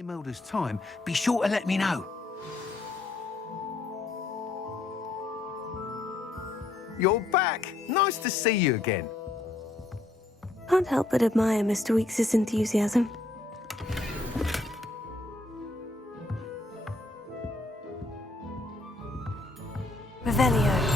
Imelda's time, be sure to let me know. You're back! Nice to see you again. Can't help but admire Mr. Weekes' enthusiasm. Revelio.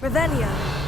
Revelio.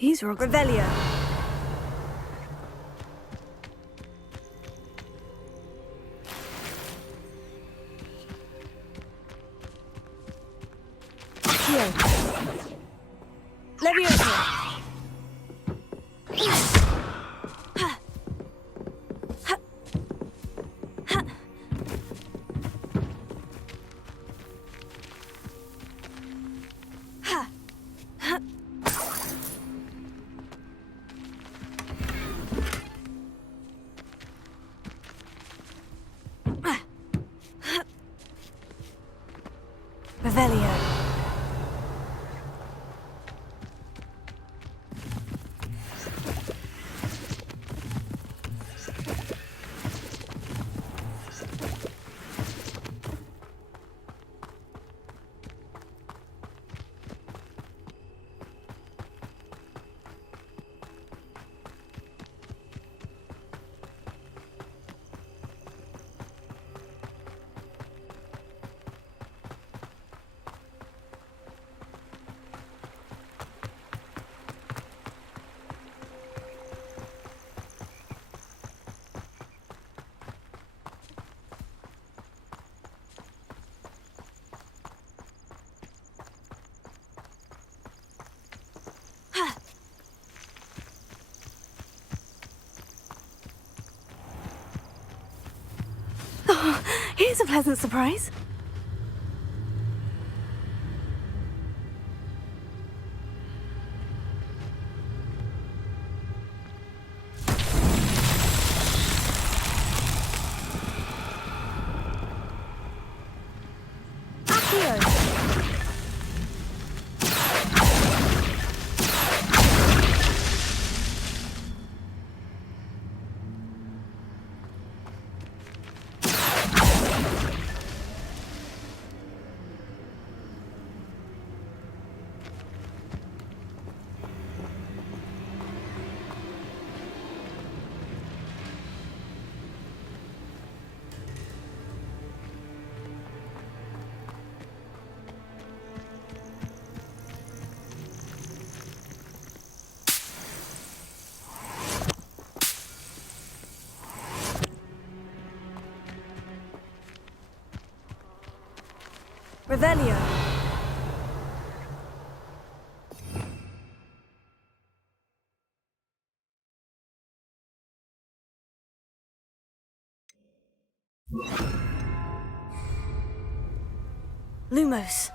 These rocks. Revelio. Leviosa. Revelio. Oh, here's a pleasant surprise. Revelio. Lumos.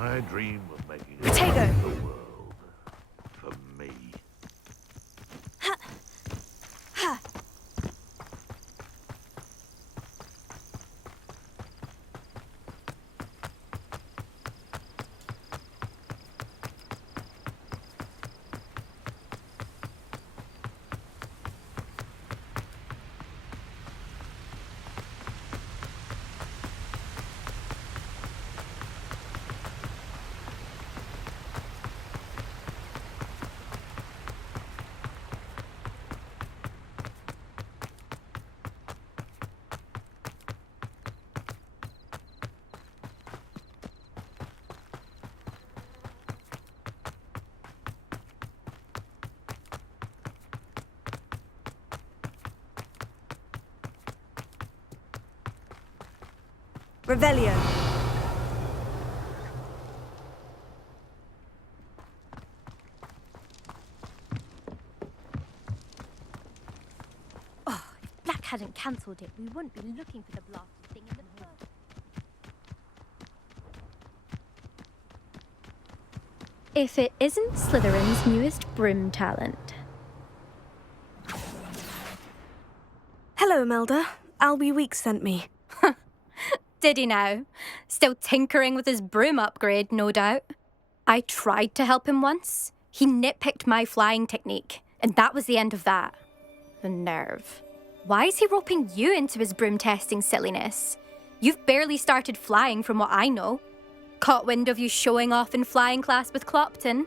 I dream of making Potato. the world for me. Revelio. Oh, if Black hadn't cancelled it, we wouldn't be looking for the blasted thing in the first. If it isn't Slytherin's newest broom talent. Hello, Imelda. Albie Weeks sent me. Did he now? Still tinkering with his broom upgrade, no doubt. I tried to help him once. He nitpicked my flying technique, and that was the end of that. The nerve. Why is he roping you into his broom testing silliness? You've barely started flying from what I know. Caught wind of you showing off in flying class with Clopton.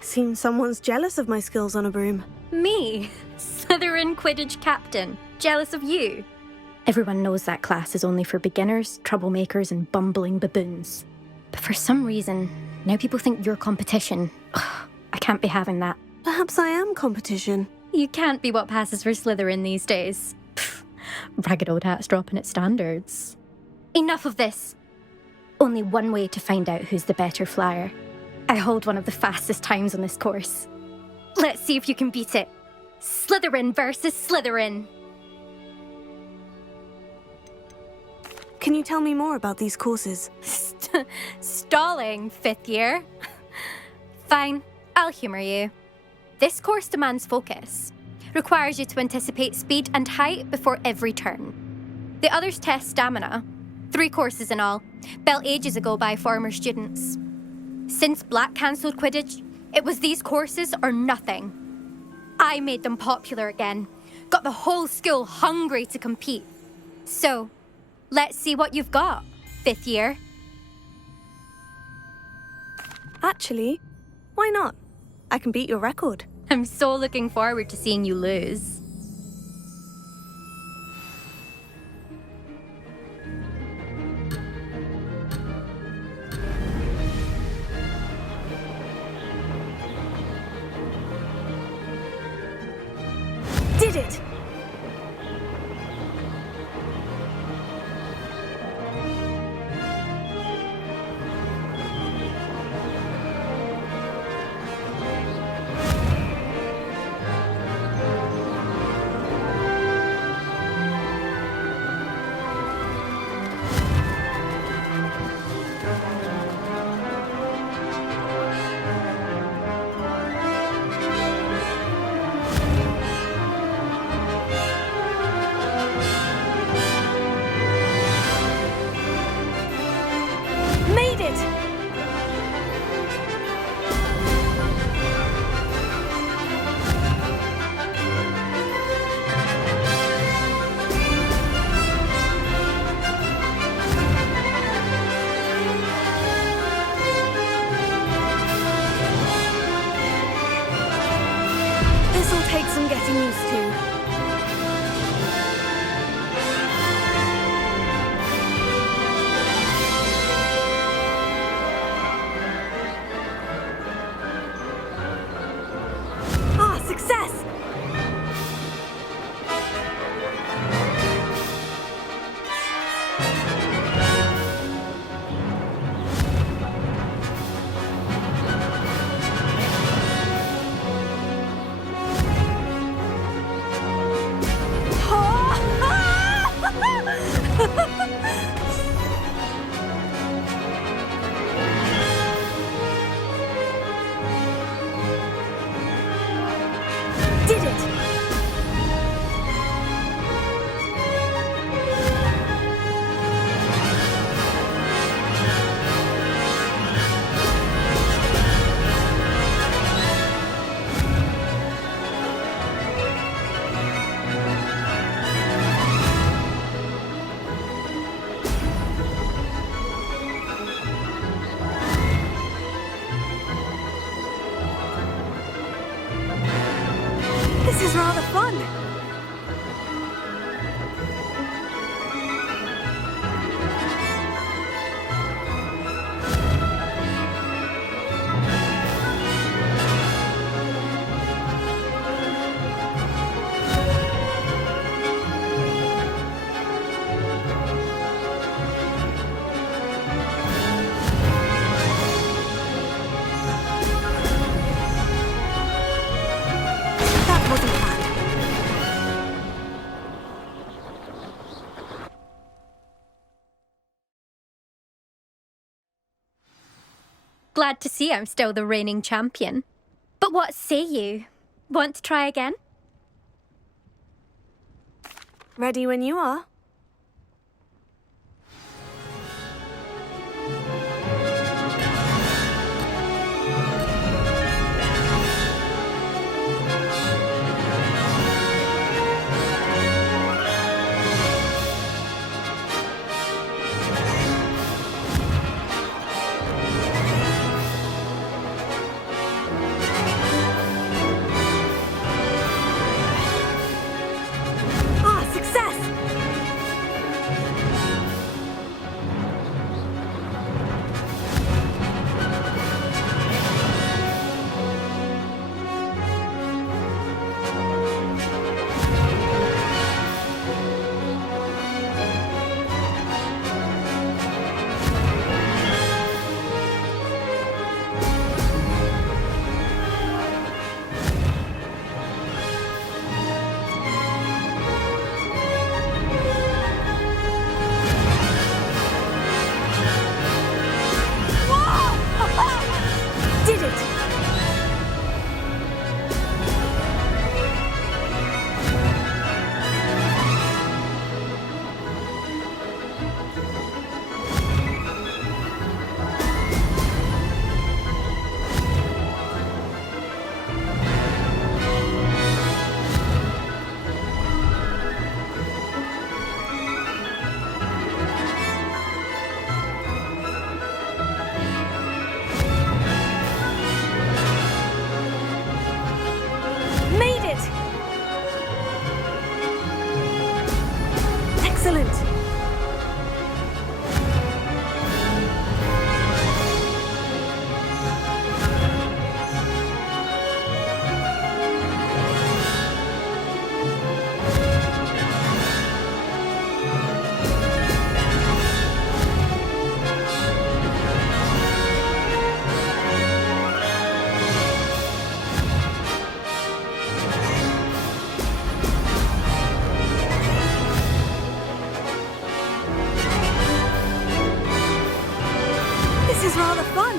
Seems someone's jealous of my skills on a broom. Me, Slytherin Quidditch captain, jealous of you. Everyone knows that class is only for beginners, troublemakers, and bumbling baboons. But for some reason, now people think you're competition. Ugh, I can't be having that. Perhaps I am competition. You can't be what passes for Slytherin these days. Pfft, ragged old hat's dropping its standards. Enough of this. Only one way to find out who's the better flyer. I hold one of the fastest times on this course. Let's see if you can beat it. Slytherin versus Slytherin. Can you tell me more about these courses? Stalling, fifth year. Fine, I'll humour you. This course demands focus. Requires you to anticipate speed and height before every turn. The others test stamina. 3 courses in all, built ages ago by former students. Since Black cancelled Quidditch, it was these courses or nothing. I made them popular again. Got the whole school hungry to compete. So, let's see what you've got, fifth year. Actually, why not? I can beat your record. I'm so looking forward to seeing you lose. Did it! supposed to. Ah, success! Did it! This is rather fun. That wasn't planned. Glad to see I'm still the reigning champion. But what say you? Want to try again? Ready when you are. Ah, success! Did it! Made it! Excellent! This is rather fun.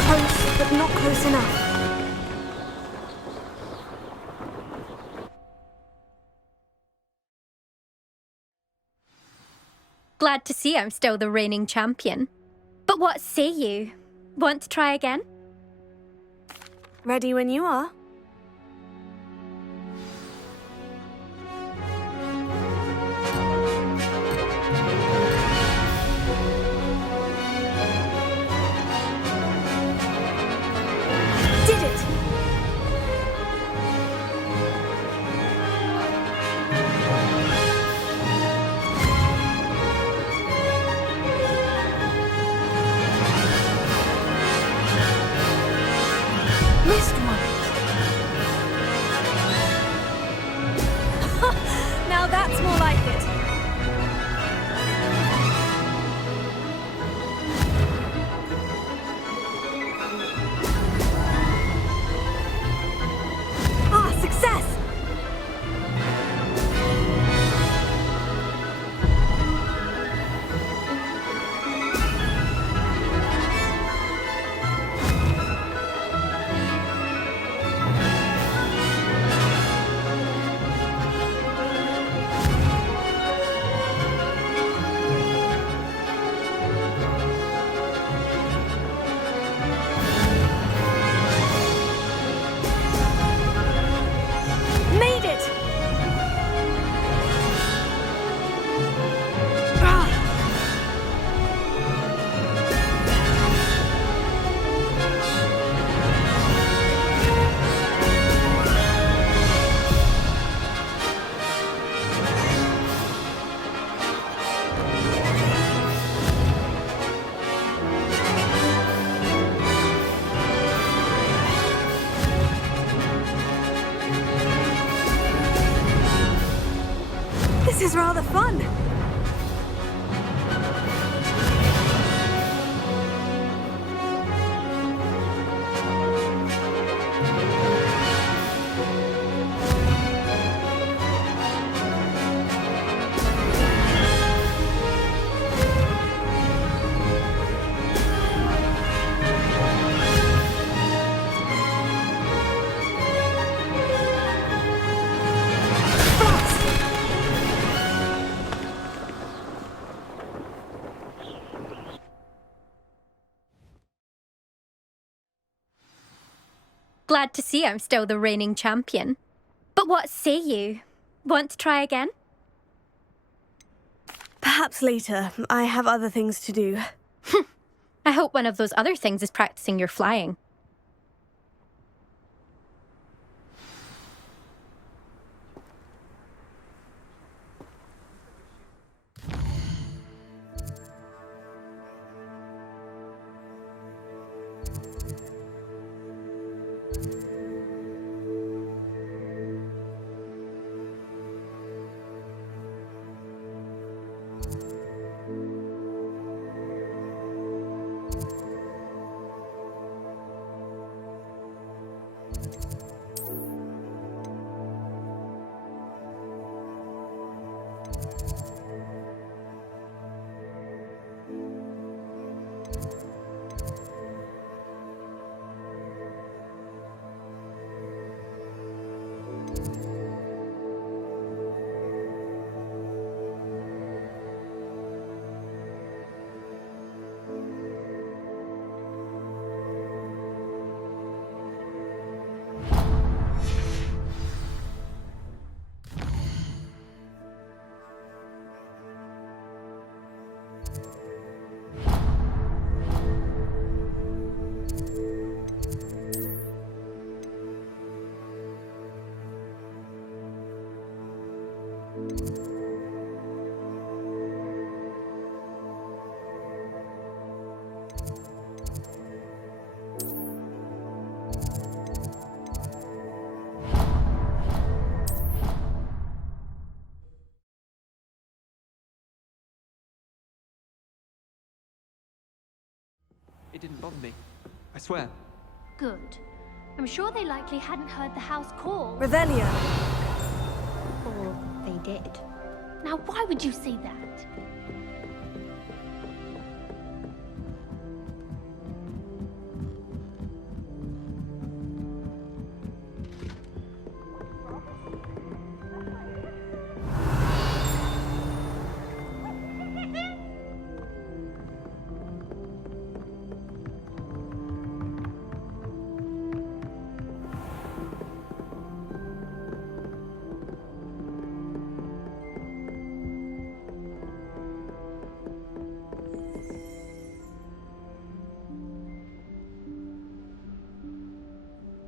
Close, but not close enough. Glad to see I'm still the reigning champion. But what say you? Want to try again? Ready when you are. rather fun. Glad to see I'm still the reigning champion. But what say you? Want to try again? Perhaps later. I have other things to do. I hope one of those other things is practicing your flying. It didn't bother me. I swear. Good. I'm sure they likely hadn't heard the house call. Revelio. Or they did. Now, why would you say that?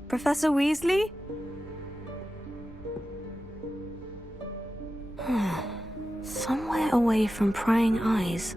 Professor Weasley? Somewhere away from prying eyes.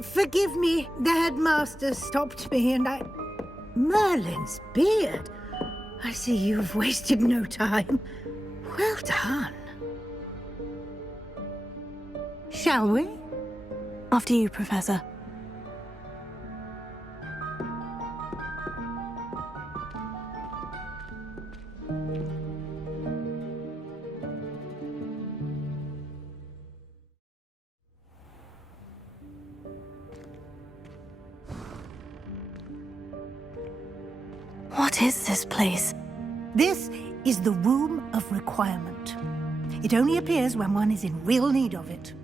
Forgive me, the headmaster stopped me and I... Merlin's beard. I see you've wasted no time. Well done. Shall we? After you, Professor. What is this place? This is the Room of Requirement. It only appears when one is in real need of it.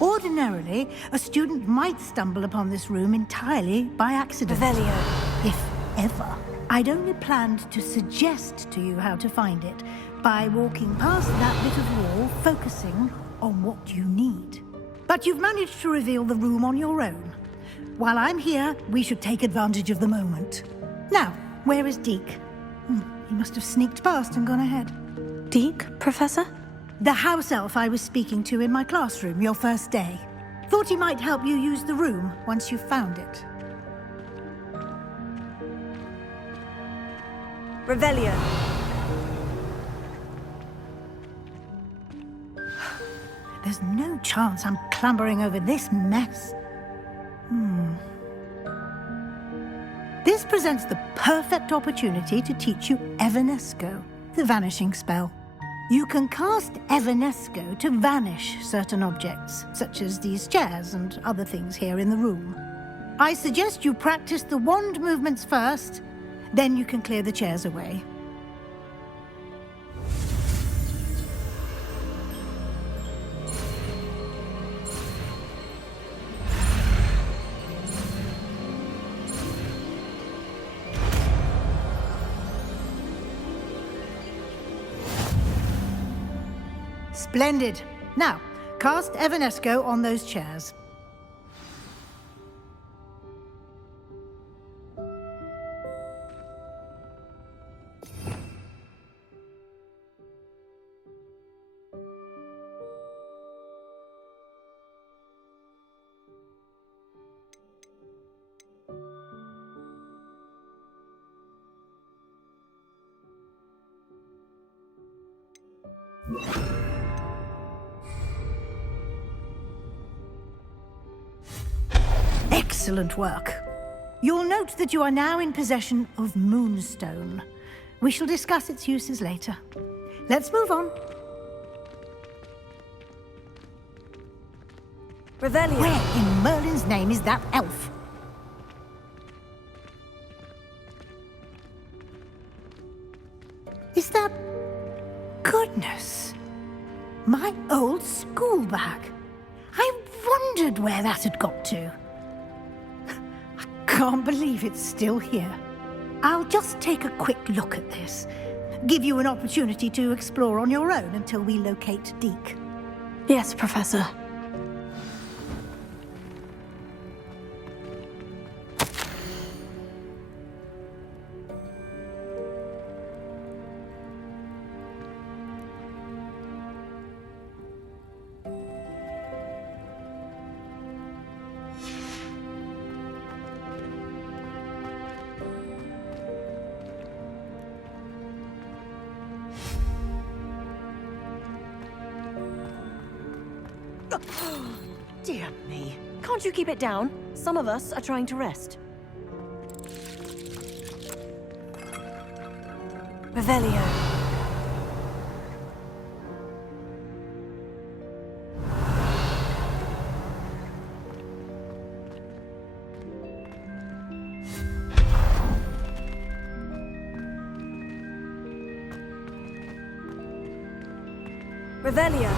Ordinarily, a student might stumble upon this room entirely by accident. Revelio. If ever. I'd only planned to suggest to you how to find it by walking past that bit of wall, focusing on what you need. But you've managed to reveal the room on your own. While I'm here, we should take advantage of the moment. Now, where is Deke? He must have sneaked past and gone ahead. Deke, Professor? The house elf I was speaking to in my classroom your first day. Thought he might help you use the room once you've found it. Revelio. There's no chance I'm clambering over this mess. This presents the perfect opportunity to teach you Evanesco, the vanishing spell. You can cast Evanesco to vanish certain objects, such as these chairs and other things here in the room. I suggest you practice the wand movements first, then you can clear the chairs away. Splendid. Now, cast Evanesco on those chairs. Excellent work. You'll note that you are now in possession of Moonstone. We shall discuss its uses later. Let's move on. Revelio. Where in Merlin's name is that elf? Is that... Goodness! My old school bag. I wondered where that had got to. I can't believe it's still here. I'll just take a quick look at this. Give you an opportunity to explore on your own until we locate Deke. Yes, Professor. Dear me. Can't you keep it down? Some of us are trying to rest. Revelio. Revelio.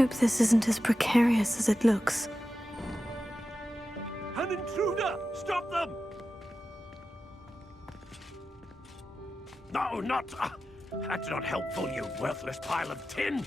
hope this isn't as precarious as it looks. An intruder! Stop them! No, not... that's not helpful, you worthless pile of tin!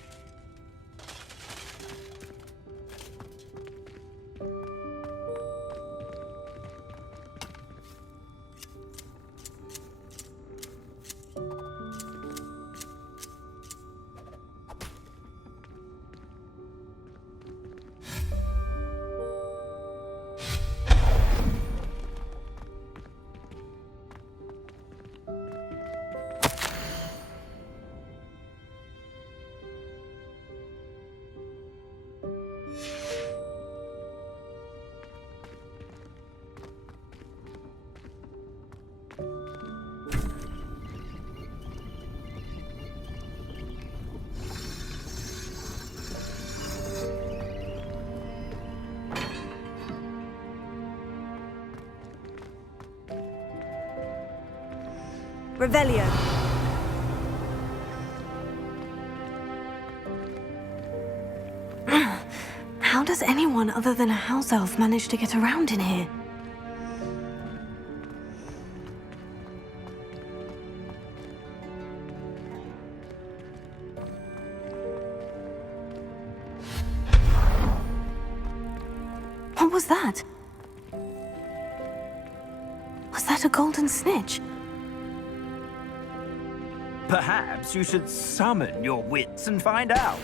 Revelio. How does anyone other than a house elf manage to get around in here? What was that? Was that a golden snitch? Perhaps you should summon your wits and find out.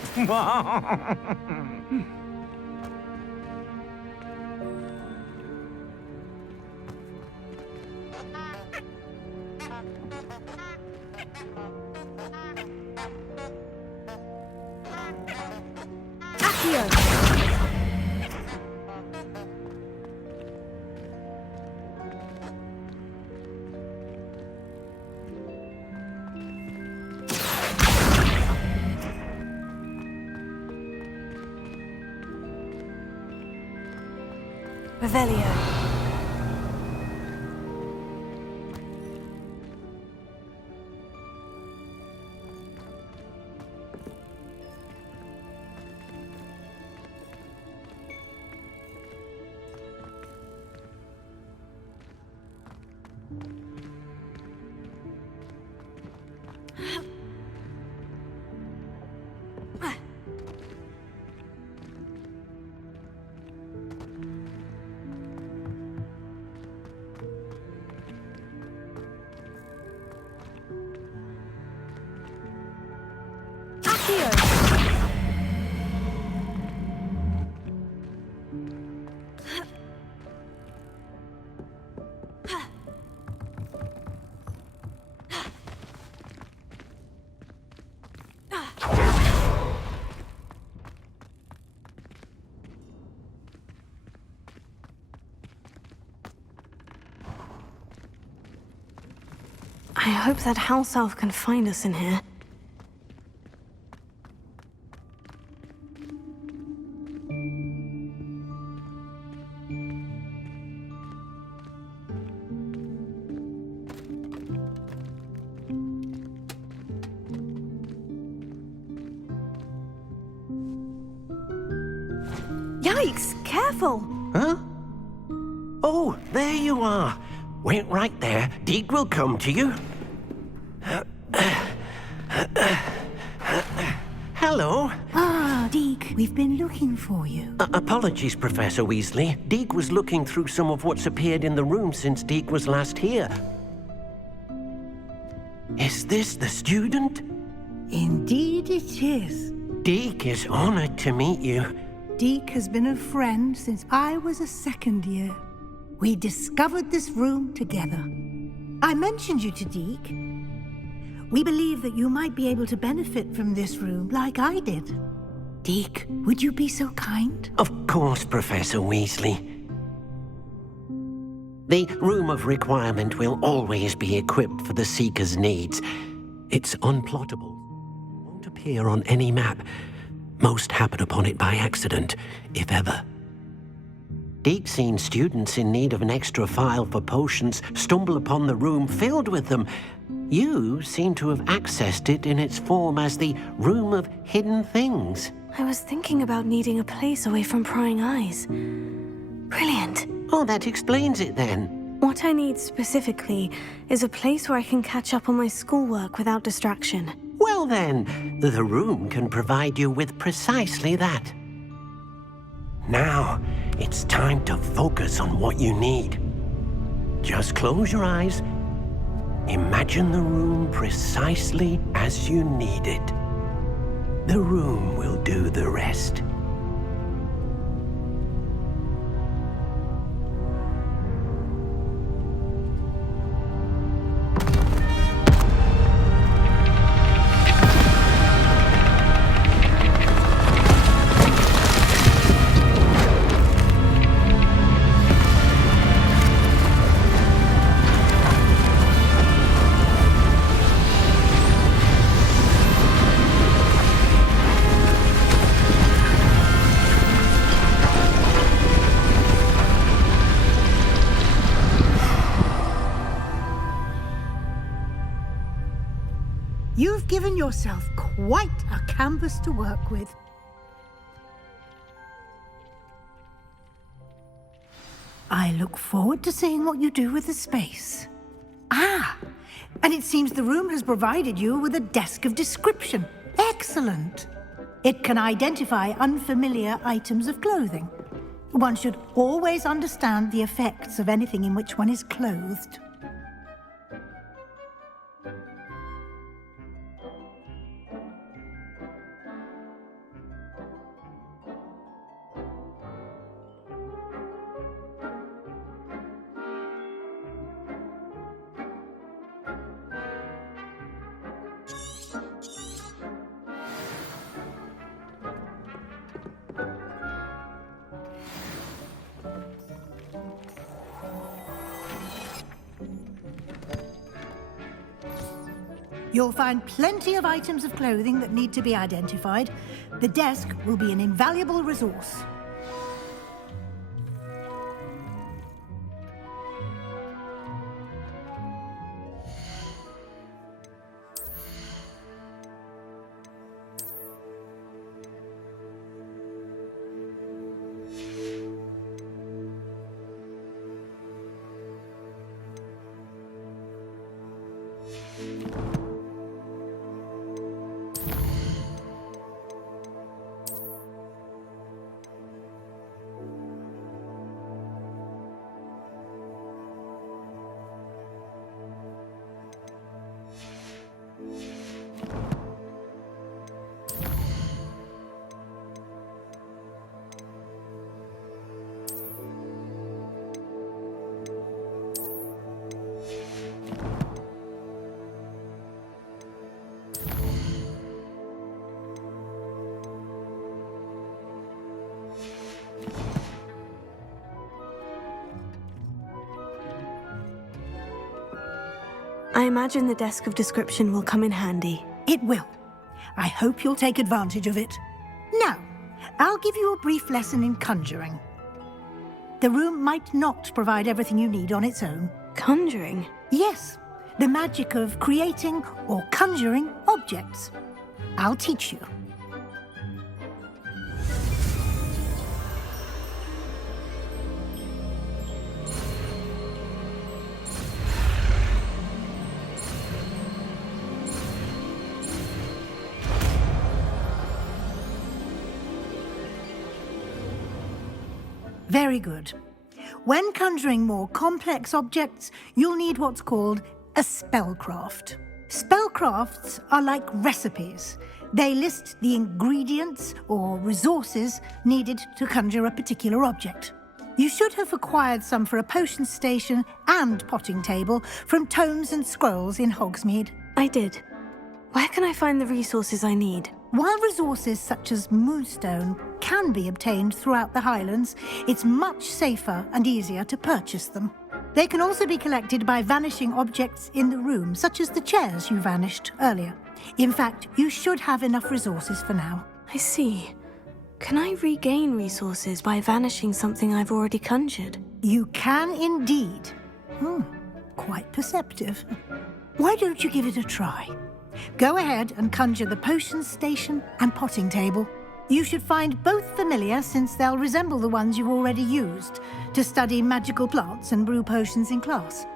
Revelio. I hope that house elf can find us in here. Yikes! Careful! Huh? Oh, there you are. Wait right there. Deke will come to you. Hello. Ah, Deke, we've been looking for you. Apologies, Professor Weasley. Deke was looking through some of what's appeared in the room since Deke was last here. Is this the student? Indeed it is. Deke is honored to meet you. Deke has been a friend since I was a second year. We discovered this room together. I mentioned you to Deke. We believe that you might be able to benefit from this room like I did. Deke, would you be so kind? Of course, Professor Weasley. The Room of Requirement will always be equipped for the Seeker's needs. It's unplottable. Won't appear on any map. Most happen upon it by accident, if ever. Deke's seen students in need of an extra file for potions stumble upon the room filled with them. You seem to have accessed it in its form as the Room of Hidden Things. I was thinking about needing a place away from prying eyes. Brilliant. Oh, that explains it then. What I need specifically is a place where I can catch up on my schoolwork without distraction. Well then, the room can provide you with precisely that. Now, it's time to focus on what you need. Just close your eyes. Imagine the room precisely as you need it. The room will do the rest. You've given yourself quite a canvas to work with. I look forward to seeing what you do with the space. Ah, and it seems the room has provided you with a desk of description. Excellent. It can identify unfamiliar items of clothing. One should always understand the effects of anything in which one is clothed. You'll find plenty of items of clothing that need to be identified. The desk will be an invaluable resource. I imagine the desk of description will come in handy. It will. I hope you'll take advantage of it. Now, I'll give you a brief lesson in conjuring. The room might not provide everything you need on its own. Conjuring? Yes, the magic of creating or conjuring objects. I'll teach you. Very good. When conjuring more complex objects, you'll need what's called a spellcraft. Spellcrafts are like recipes. They list the ingredients or resources needed to conjure a particular object. You should have acquired some for a potion station and potting table from tomes and scrolls in Hogsmeade. I did. Where can I find the resources I need? While resources such as moonstone can be obtained throughout the Highlands, it's much safer and easier to purchase them. They can also be collected by vanishing objects in the room, such as the chairs you vanished earlier. In fact, you should have enough resources for now. I see. Can I regain resources by vanishing something I've already conjured? You can indeed. Quite perceptive. Why don't you give it a try? Go ahead and conjure the potion station and potting table. You should find both familiar, since they'll resemble the ones you've already used to study magical plants and brew potions in class.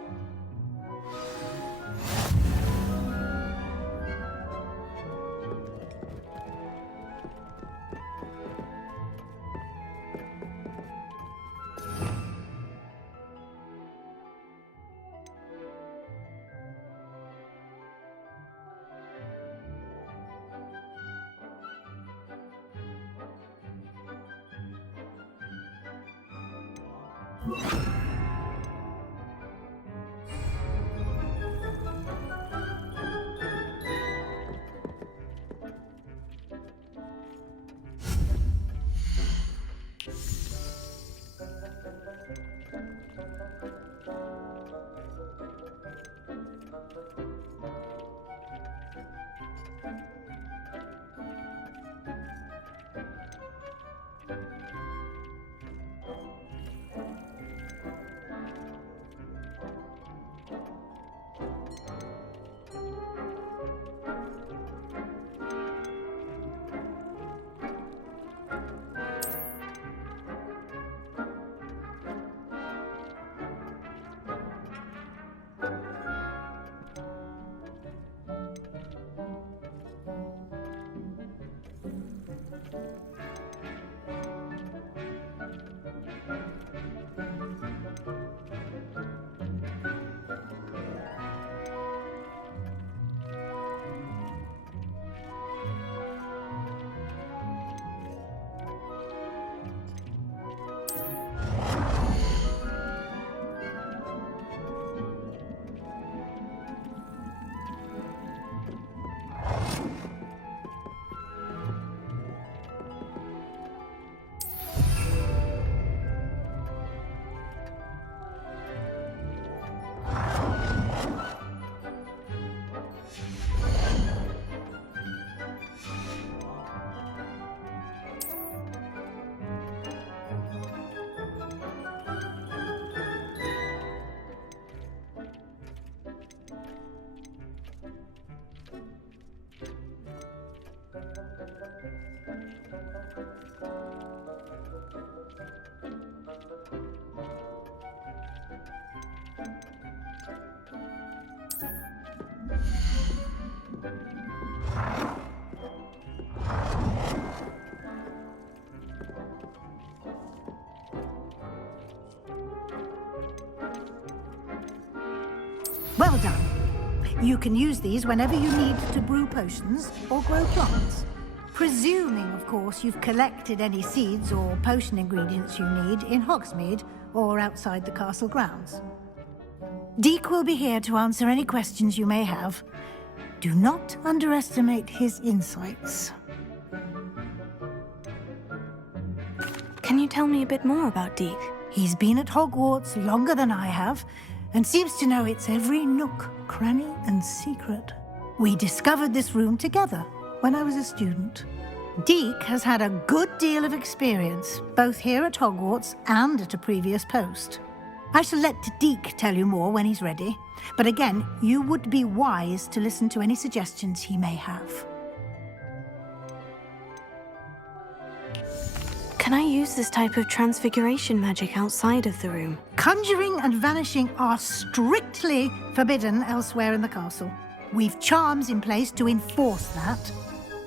Well done. You can use these whenever you need to brew potions or grow plants. Presuming, of course, you've collected any seeds or potion ingredients you need in Hogsmeade or outside the castle grounds. Deek will be here to answer any questions you may have. Do not underestimate his insights. Can you tell me a bit more about Deek? He's been at Hogwarts longer than I have, and seems to know its every nook, cranny, and secret. We discovered this room together when I was a student. Deek has had a good deal of experience, both here at Hogwarts and at a previous post. I shall let Deek tell you more when he's ready, but again, you would be wise to listen to any suggestions he may have. Can I use this type of transfiguration magic outside of the room? Conjuring and vanishing are strictly forbidden elsewhere in the castle. We've charms in place to enforce that.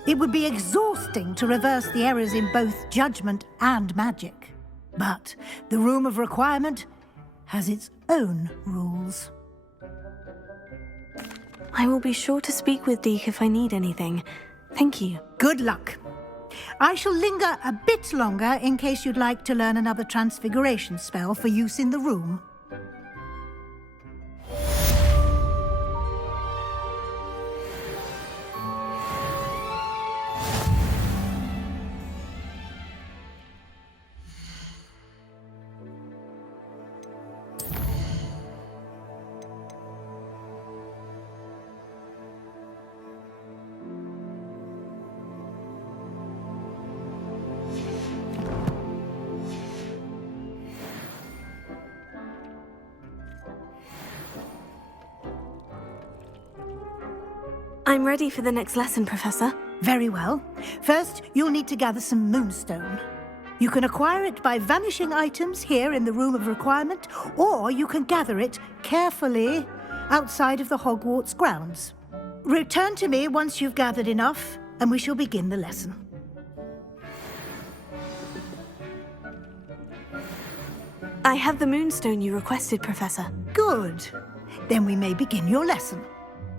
It would be exhausting to reverse the errors in both judgment and magic. But the Room of Requirement has its own rules. I will be sure to speak with Deek if I need anything. Thank you. Good luck. I shall linger a bit longer in case you'd like to learn another transfiguration spell for use in the room. I'm ready for the next lesson, Professor. Very well. First, you'll need to gather some moonstone. You can acquire it by vanishing items here in the Room of Requirement, or you can gather it carefully outside of the Hogwarts grounds. Return to me once you've gathered enough, and we shall begin the lesson. I have the moonstone you requested, Professor. Good. Then we may begin your lesson.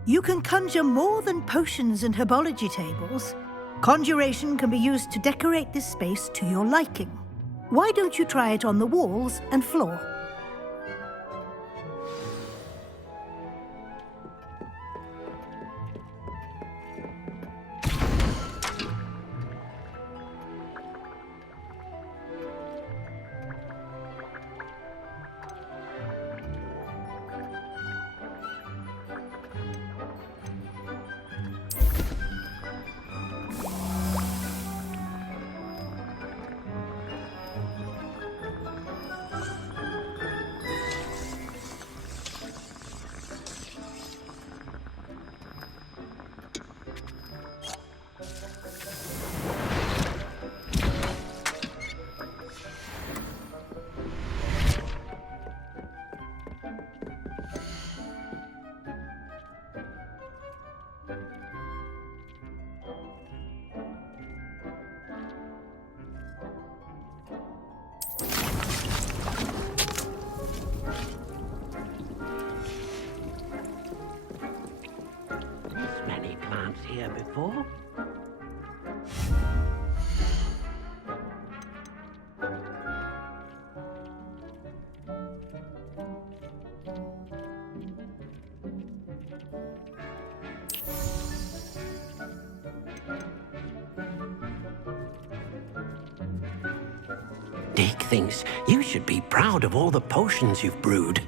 You can conjure more than potions and herbology tables. Conjuration can be used to decorate this space to your liking. Why don't you try it on the walls and floor? Here before? Dick thinks you should be proud of all the potions you've brewed.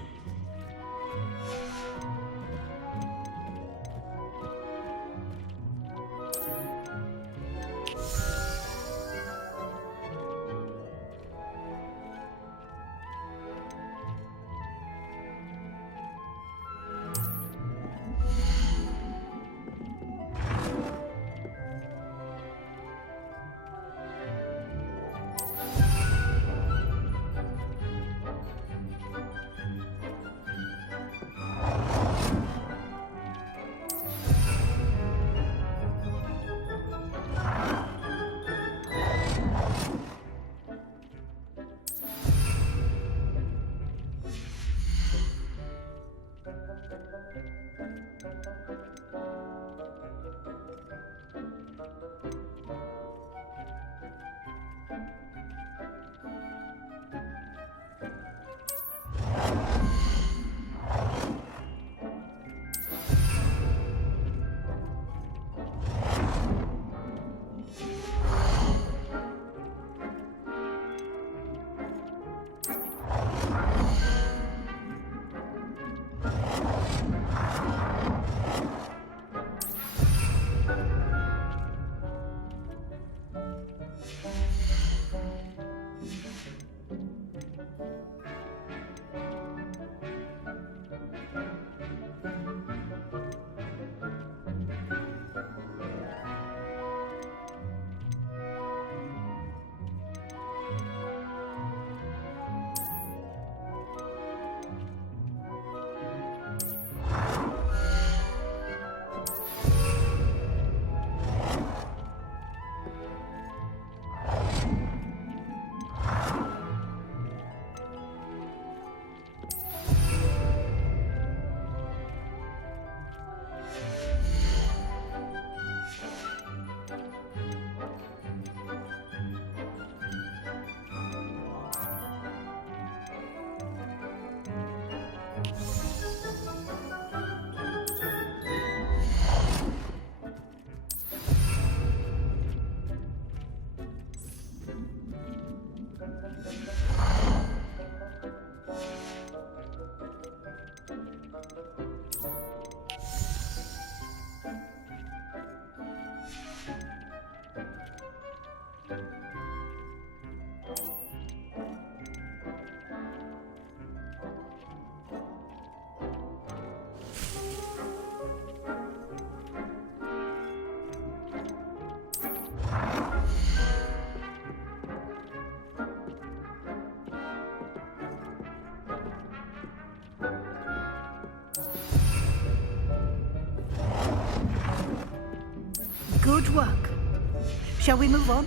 Good work. Shall we move on?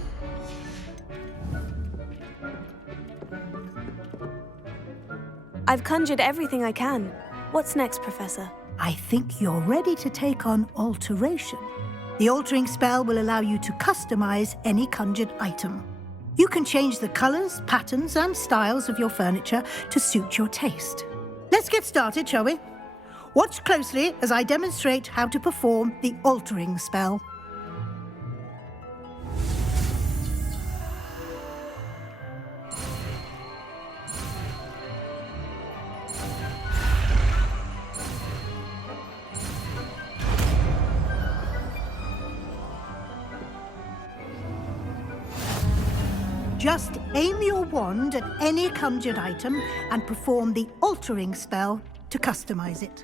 I've conjured everything I can. What's next, Professor? I think you're ready to take on alteration. The altering spell will allow you to customize any conjured item. You can change the colors, patterns, and styles of your furniture to suit your taste. Let's get started, shall we? Watch closely as I demonstrate how to perform the altering spell. Just aim your wand at any conjured item and perform the altering spell to customize it.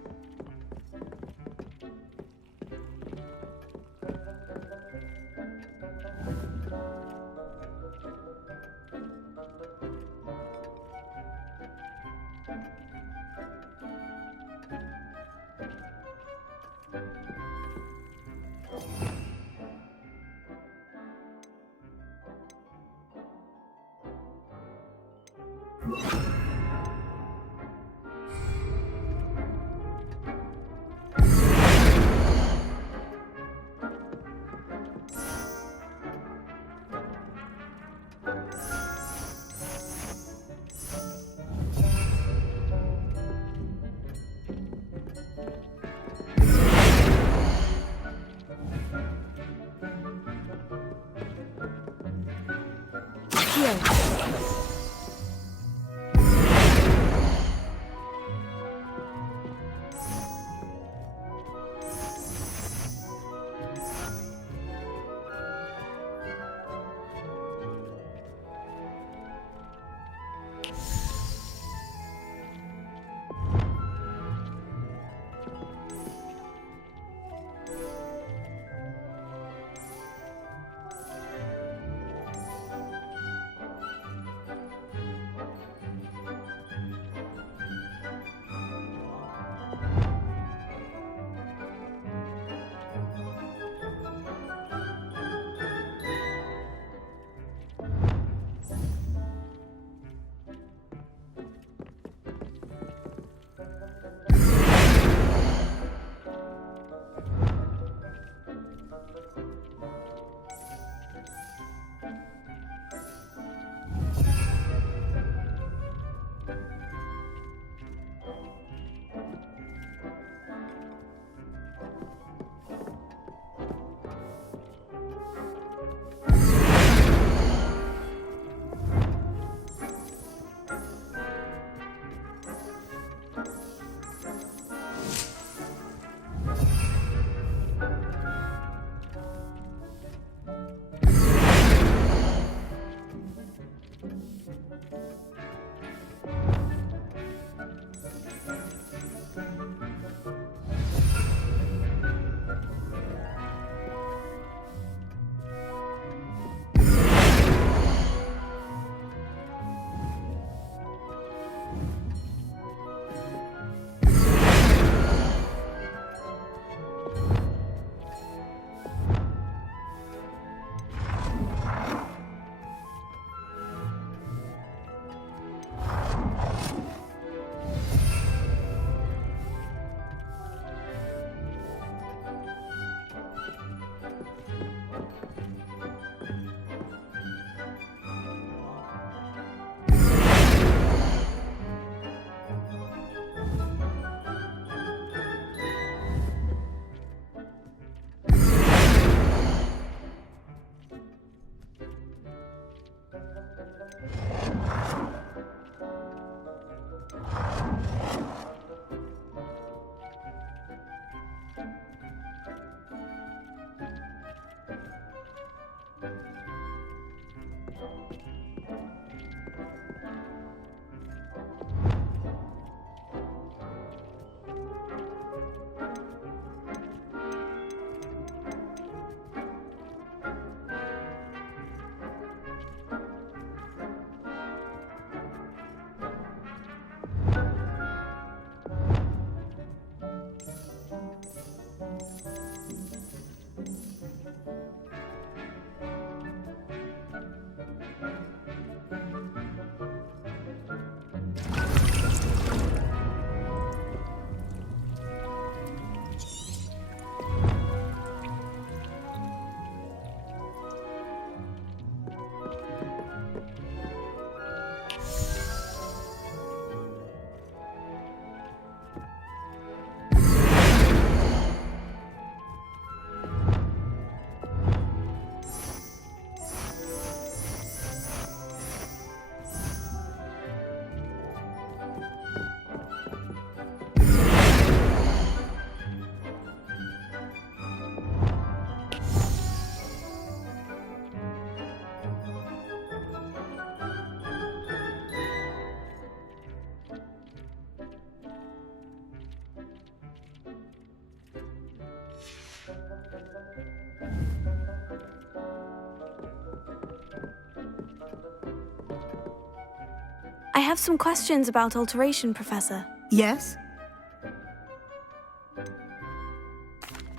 have some questions about alteration, Professor. Yes?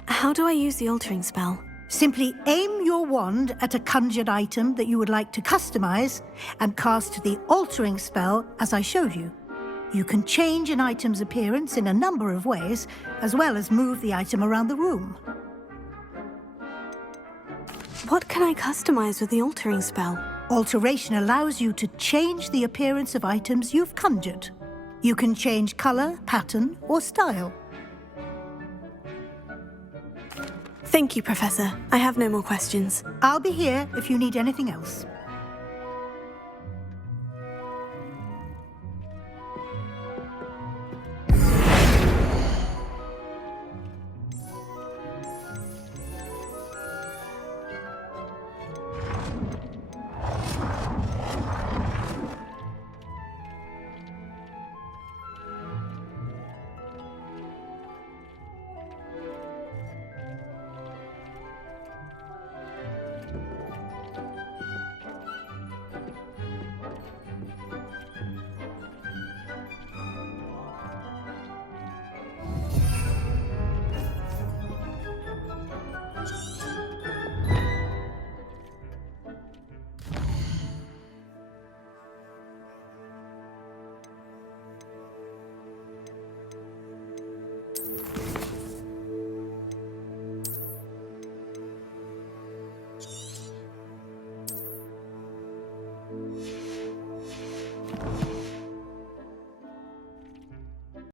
How do I use the altering spell? Simply aim your wand at a conjured item that you would like to customize and cast the altering spell as I showed you. You can change an item's appearance in a number of ways, as well as move the item around the room. What can I customize with the altering spell? Alteration allows you to change the appearance of items you've conjured. You can change color, pattern, or style. Thank you, Professor. I have no more questions. I'll be here if you need anything else.